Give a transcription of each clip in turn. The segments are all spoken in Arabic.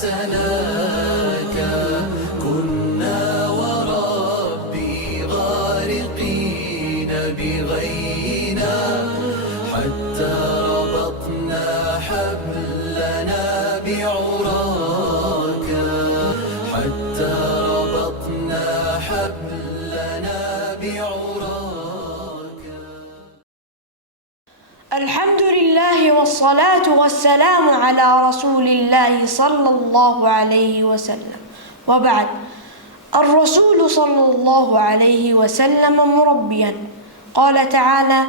سناكا كنا وربي غارقين بغينا حتى ربطنا حبلنا بعراكا حتى ربطنا حبلنا بعراكا. الحمد لله والصلاة والسلام على رسول الله صلى الله عليه وسلم، وبعد. الرسول صلى الله عليه وسلم مربيا، قال تعالى: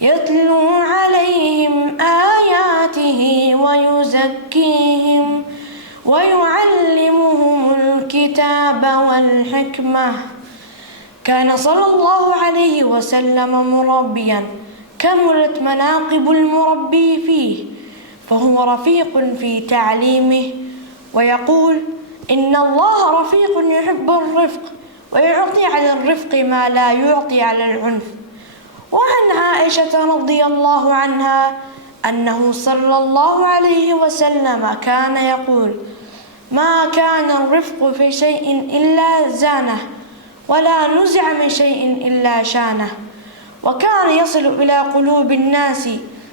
يتلو عليهم آياته ويزكيهم ويعلمهم الكتاب والحكمة. كان صلى الله عليه وسلم مربيا، كملت مناقب المربي فيه، فهو رفيق في تعليمه، ويقول: إن الله رفيق يحب الرفق ويعطي على الرفق ما لا يعطي على العنف. وعن عائشة رضي الله عنها أنه صلى الله عليه وسلم كان يقول: ما كان الرفق في شيء إلا زانه، ولا نزع من شيء إلا شانه. وكان يصل إلى قلوب الناس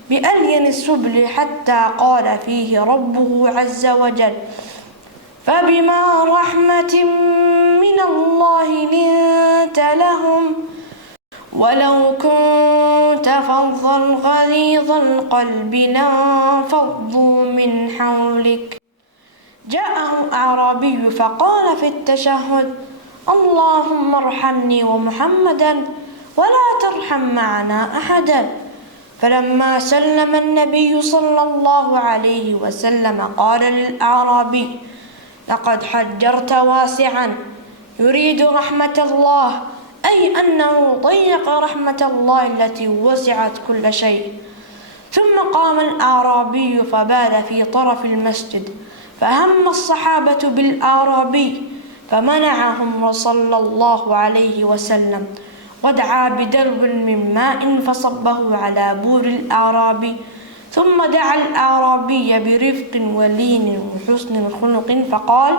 بألين السبل، حتى قال فيه ربه عز وجل: فبما رحمة من الله لنت لهم ولو كنت فظا غليظ القلب لانفضوا من حولك. جاءه أعرابي فقال في التشهد: اللهم ارحمني ومحمدا ولا ترحم معنا أحدا. فلما سلم النبي صلى الله عليه وسلم قال للأعرابي: لقد حجرت واسعا، يريد رحمة الله، أي أنه ضيق رحمة الله التي وسعت كل شيء. ثم قام الأعرابي فبال في طرف المسجد، فهم الصحابة بالأعرابي فمنعهم صلى الله عليه وسلم، ودعا بدلو من ماء فصبه على بور الأعرابي، ثم دعا الأعرابي برفق ولين وحسن خلق فقال: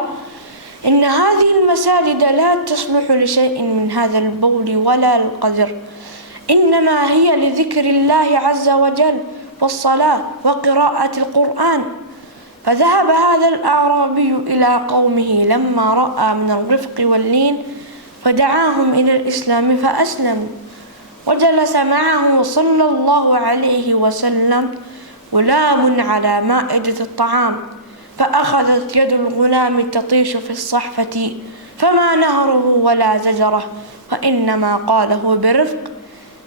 إن هذه المساجد لا تصلح لشيء من هذا البول ولا القدر، إنما هي لذكر الله عز وجل والصلاة وقراءة القرآن. فذهب هذا الأعرابي إلى قومه لما رأى من الرفق واللين، فدعاهم إلى الإسلام فأسلموا. وجلس معه صلى الله عليه وسلم غلام على مائدة الطعام، فأخذت يد الغلام تطيش في الصحفة، فما نهره ولا زجره، وإنما قاله برفق: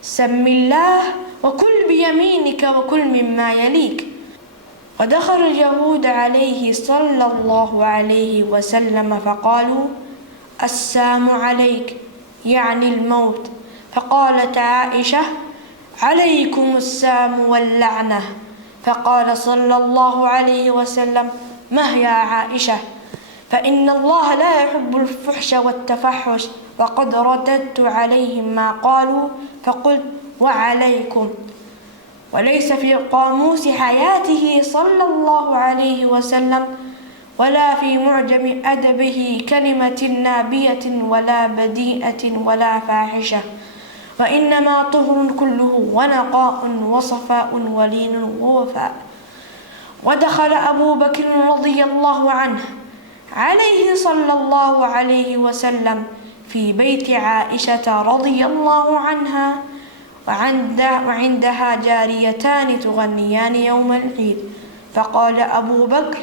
سم الله وكل بيمينك وكل مما يليك. ودخل اليهود عليه صلى الله عليه وسلم فقالوا: السام عليك، يعني الموت. فقالت عائشة: عليكم السام واللعنة. فقال صلى الله عليه وسلم: مه يا عائشة، فإن الله لا يحب الفحش والتفحش. وقد رددت عليهم ما قالوا فقلت: وعليكم. وليس في قاموس حياته صلى الله عليه وسلم ولا في معجم أدبه كلمة نابية ولا بديئة ولا فاحشة، وإنما طهر كله ونقاء وصفاء ولين ووفاء. ودخل أبو بكر رضي الله عنه عليه صلى الله عليه وسلم في بيت عائشة رضي الله عنها، وعندها جاريتان تغنيان يوم العيد. فقال أبو بكر: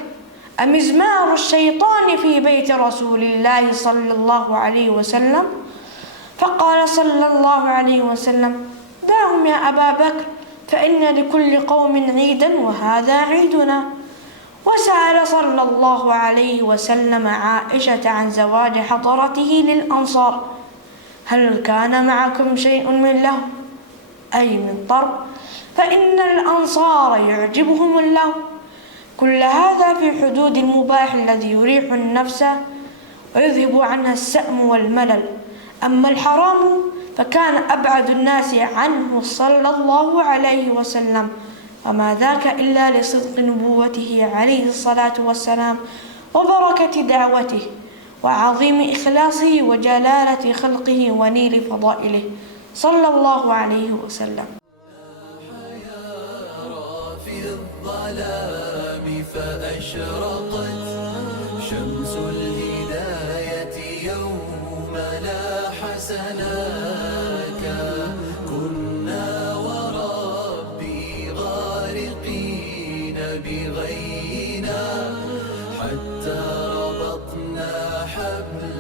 أمزمار الشيطان في بيت رسول الله صلى الله عليه وسلم؟ فقال صلى الله عليه وسلم: دعهم يا أبا بكر، فإن لكل قوم عيدا وهذا عيدنا. وسأل صلى الله عليه وسلم عائشة عن زواج حضرته للأنصار: هل كان معكم شيء من له، أي من طرب؟ فإن الأنصار يعجبهم اللهو. كل هذا في حدود المباح الذي يريح النفس ويذهب عنها السأم والملل. أما الحرام فكان أبعد الناس عنه صلى الله عليه وسلم، وما ذاك إلا لصدق نبوته عليه الصلاة والسلام وبركة دعوته وعظيم إخلاصه وجلالة خلقه ونيل فضائله صلى الله عليه وسلم. في الظلام فأشرقت شمس الهداية يوم لاح سناك. كنا وربي غارقين بغينا حتى ربطنا حبل